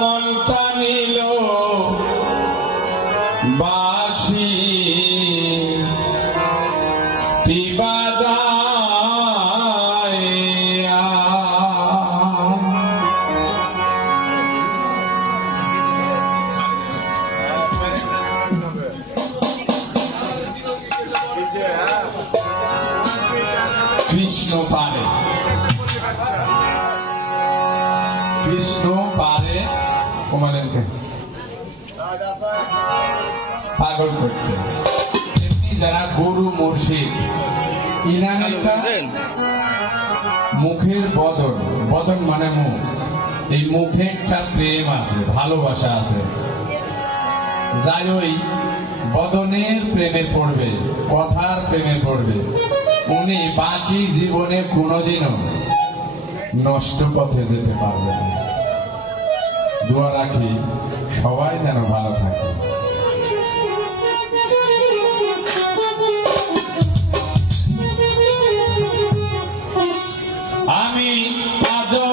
মনটা নিল। বাসি কৃষ্ণ পারে। কৃষ্ণ পারে। কুমারেনকে পাগল করতে। যারা গুরু মুর্শিদ ইনানিটা মুখের বদন। বদন মানে মুখ। এই মুখে একটা প্রেম আছে ভালোবাসা আছে। যাই ওই বদনের প্রেমে পড়বে কথার প্রেমে পড়বে। উনি বাকি জীবনে কোনোদিনও নষ্ট পথে যেতে পারবে না। দোয়া রাখি সবাই যেন ভালো থাকে। আমি আজও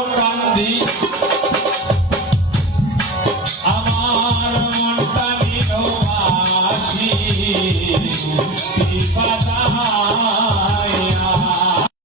আমার মনটা নিরবাসী। বিপাদায়